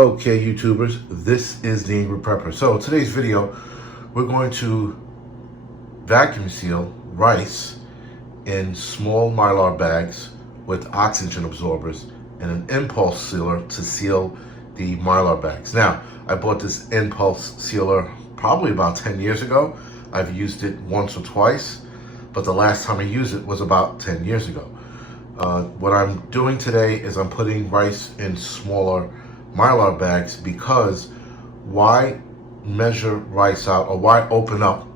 Okay, YouTubers, this is the Angryprepper. So today's video, we're going to vacuum seal rice in small Mylar bags with oxygen absorbers and an impulse sealer to seal the Mylar bags. Now, I bought this impulse sealer probably about 10 years ago. I've used it once or twice, but the last time I used it was about 10 years ago. What I'm doing today is I'm putting rice in smaller Mylar bags because why measure rice out, or why open up,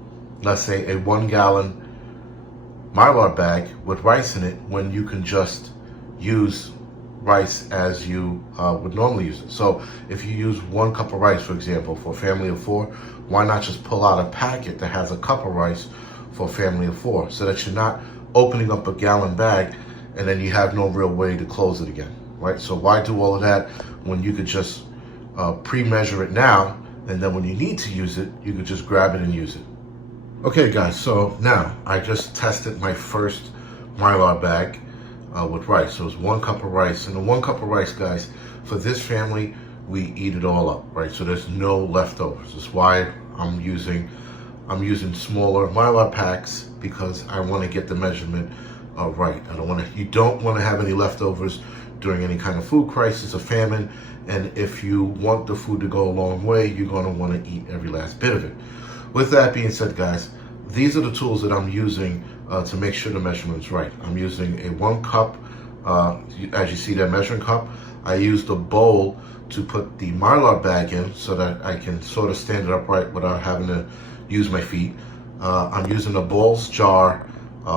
let's say, a 1 gallon Mylar bag with rice in it when you can just use rice as you would normally use it. So if you use 1 cup of rice, for example, for a family of 4, why not just pull out a packet that has a cup of rice for a family of 4, so that you're not opening up a gallon bag and then you have no real way to close it again, right? So why do all of that when you could just pre-measure it now, and then when you need to use it, you could just grab it and use it. Okay guys, so now I just tested my first Mylar bag with rice. So it's 1 cup of rice, and the 1 cup of rice, guys, for this family, we eat it all up, right? So there's no leftovers. That's why I'm using smaller Mylar packs, because I want to get the measurement right. You don't want to have any leftovers during any kind of food crisis or famine. And if you want the food to go a long way, you're going to want to eat every last bit of it. With that being said, guys, these are the tools that I'm using to make sure the measurement's right. I'm using a 1 cup, as you see that measuring cup. I used a bowl to put the Mylar bag in so that I can sort of stand it upright without having to use my feet. I'm using a Bowls jar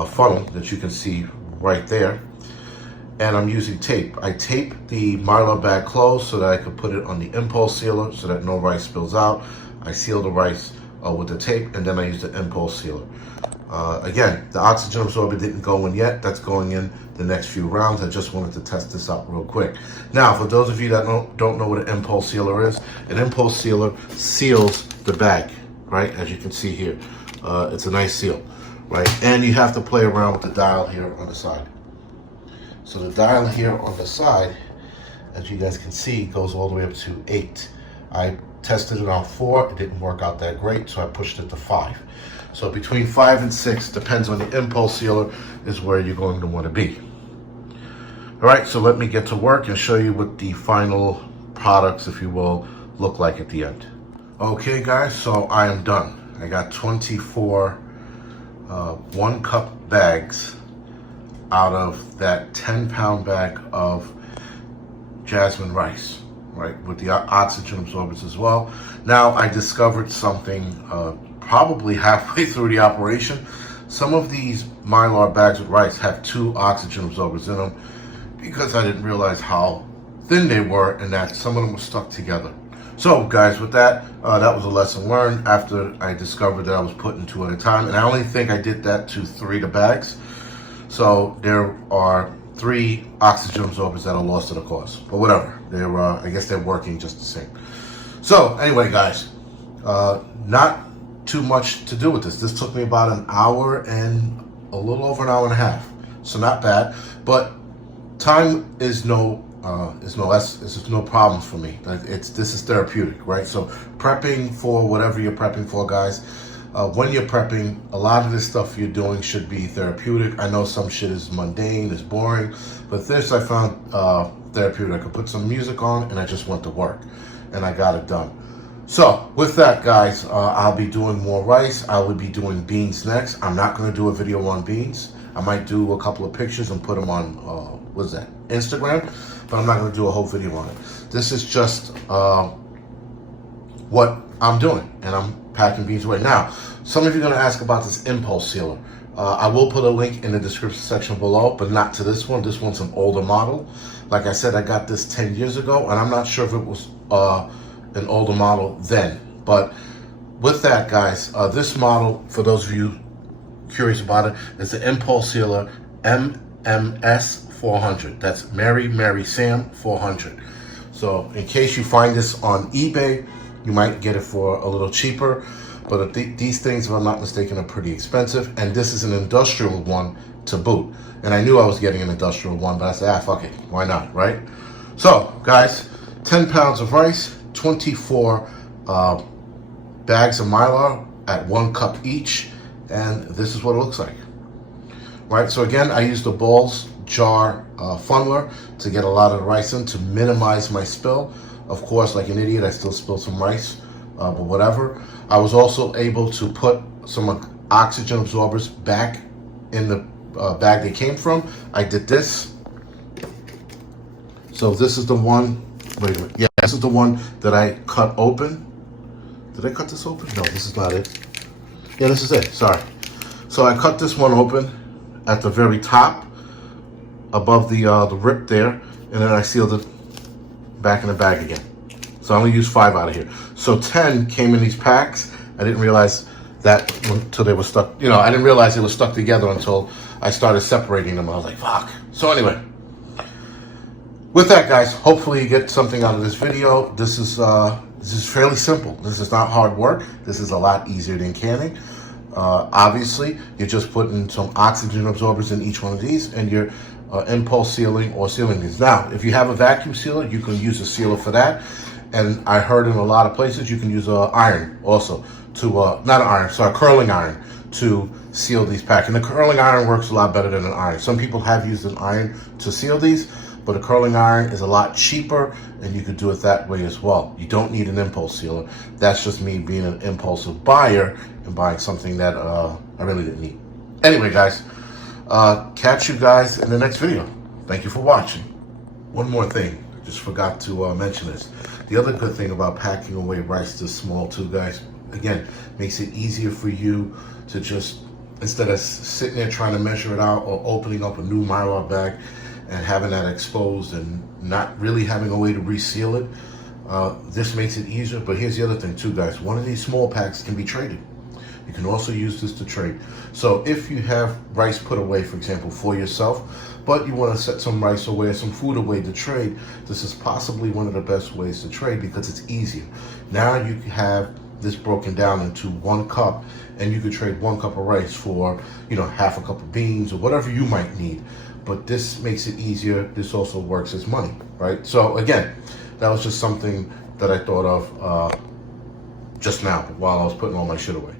funnel that you can see right there. And I'm using tape. I tape the Mylar bag closed so that I could put it on the impulse sealer so that no rice spills out. I seal the rice with the tape, and then I use the impulse sealer. Again, the oxygen absorber didn't go in yet. That's going in the next few rounds. I just wanted to test this out real quick. Now, for those of you that don't know what an impulse sealer is, an impulse sealer seals the bag, right? As you can see here. It's a nice seal, right? And you have to play around with the dial here on the side. So the dial here on the side, as you guys can see, goes all the way up to 8. I tested it on 4, it didn't work out that great, so I pushed it to 5. So between 5 and 6, depends on the impulse sealer, is where you're going to want to be. All right, so let me get to work and show you what the final products, if you will, look like at the end. Okay guys, so I am done. I got 24 1 cup bags out of that 10-pound bag of jasmine rice, right, with the oxygen absorbers as well. Now, I discovered something probably halfway through the operation. Some of these Mylar bags with rice have 2 oxygen absorbers in them, because I didn't realize how thin they were and that some of them were stuck together. So guys, with that, that was a lesson learned after I discovered that I was putting 2 at a time. And I only think I did that to 3 of the bags. So there are 3 oxygen absorbers that are lost to the cause. But whatever, I guess they're working just the same. So anyway, guys, not too much to do with this. This took me about an hour and a little over an hour and a half. So not bad, but time is no problem for me. This is therapeutic, right? So prepping for whatever you're prepping for, guys, when you're prepping, a lot of this stuff you're doing should be therapeutic. I know some shit is mundane, is boring, but this I found therapeutic. I could put some music on and I just went to work and I got it done. So with that, guys, I'll be doing more rice. I will be doing beans next. I'm not going to do a video on beans. I might do a couple of pictures and put them on, what's that, Instagram, but I'm not going to do a whole video on it. This is just what I'm doing, and I'm packing beans away. Now, some of you are going to ask about this impulse sealer. I will put a link in the description section below, but not to this one. This one's an older model. Like I said, I got this 10 years ago, and I'm not sure if it was an older model then. But with that, guys, this model, for those of you curious about it, is the impulse sealer MMS 400. That's Mary Sam 400. So in case you find this on eBay, you might get it for a little cheaper. But these things, if I'm not mistaken, are pretty expensive. And this is an industrial one to boot. And I knew I was getting an industrial one, but I said, fuck it, why not, right? So, guys, 10 pounds of rice, 24 bags of Mylar at 1 cup each, and this is what it looks like. Right, so again, I use the Balls jar funnler to get a lot of the rice in to minimize my spill. Of course, like an idiot, I still spilled some rice, but whatever. I was also able to put some oxygen absorbers back in the bag they came from. I did this. So this is the one, wait a minute. Yeah, this is the one that I cut open. Did I cut this open? No, this is not it. Yeah, this is it, sorry. So I cut this one open at the very top, above the rip there, and then I sealed it back in the bag again. So I'm gonna use 5 out of here. So 10 came in these packs. I didn't realize that until they were stuck, I didn't realize they were stuck together until I started separating them. I was like, fuck. So anyway, with that, guys, hopefully you get something out of this video. This is fairly simple. This is not hard work. This is a lot easier than canning. Obviously, you're just putting some oxygen absorbers in each one of these, and you're impulse sealing or sealing these. Now, if you have a vacuum sealer, you can use a sealer for that. And I heard in a lot of places you can use an iron also to, not an iron, sorry, curling iron to seal these packs. And the curling iron works a lot better than an iron. Some people have used an iron to seal these, but a curling iron is a lot cheaper, and you could do it that way as well. You don't need an impulse sealer. That's just me being an impulsive buyer and buying something that I really didn't need. Anyway, guys, catch you guys in the next video. Thank you for watching. One more thing, I just forgot to mention this. The other good thing about packing away rice this small too, guys, again, makes it easier for you to just, instead of sitting there trying to measure it out or opening up a new Mylar bag and having that exposed and not really having a way to reseal it, this makes it easier. But here's the other thing too, guys. One of these small packs can be traded. You can also use this to trade. So if you have rice put away, for example, for yourself, but you want to set some rice away or some food away to trade, this is possibly one of the best ways to trade because it's easier. Now you have this broken down into 1 cup, and you could trade 1 cup of rice for, half a cup of beans or whatever you might need. But this makes it easier. This also works as money, right? So again, that was just something that I thought of just now while I was putting all my shit away.